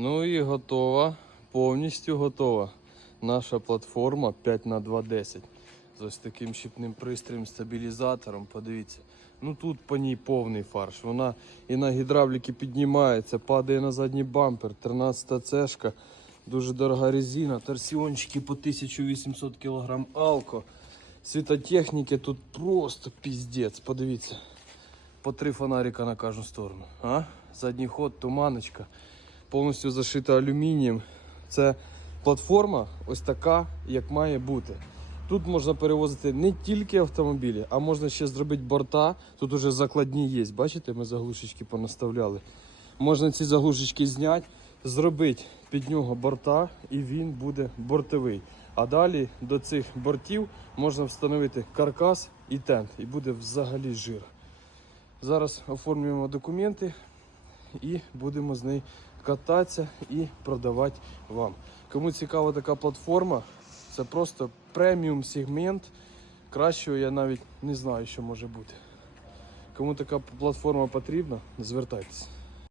Ну і готова, повністю готова наша платформа 5х210 з ось таким щіпним пристроєм, стабілізатором. Подивіться. Ну тут по ній повний фарш. Вона і на гідравліки піднімається, падає на задній бампер, 13 цешка, дуже дорога резина, торсіончики по 1800 кг алко. Світотехніки тут просто піздець, подивіться. По три фонарика на кожну сторону. А? Задній ход, туманочка, повністю зашита алюмінієм. Це платформа ось така, як має бути. Тут можна перевозити не тільки автомобілі, а можна ще зробити борта. Тут уже закладні є. Бачите, ми заглушечки понаставляли. Можна ці заглушечки зняти, зробити під нього борта, і він буде бортовий. А далі до цих бортів можна встановити каркас і тент, і буде взагалі жир. Зараз оформлюємо документи і будемо з нею кататися і продавати вам. Кому цікава така платформа, це просто преміум сегмент. Кращого я навіть не знаю, що може бути. Кому така платформа потрібна, звертайтеся.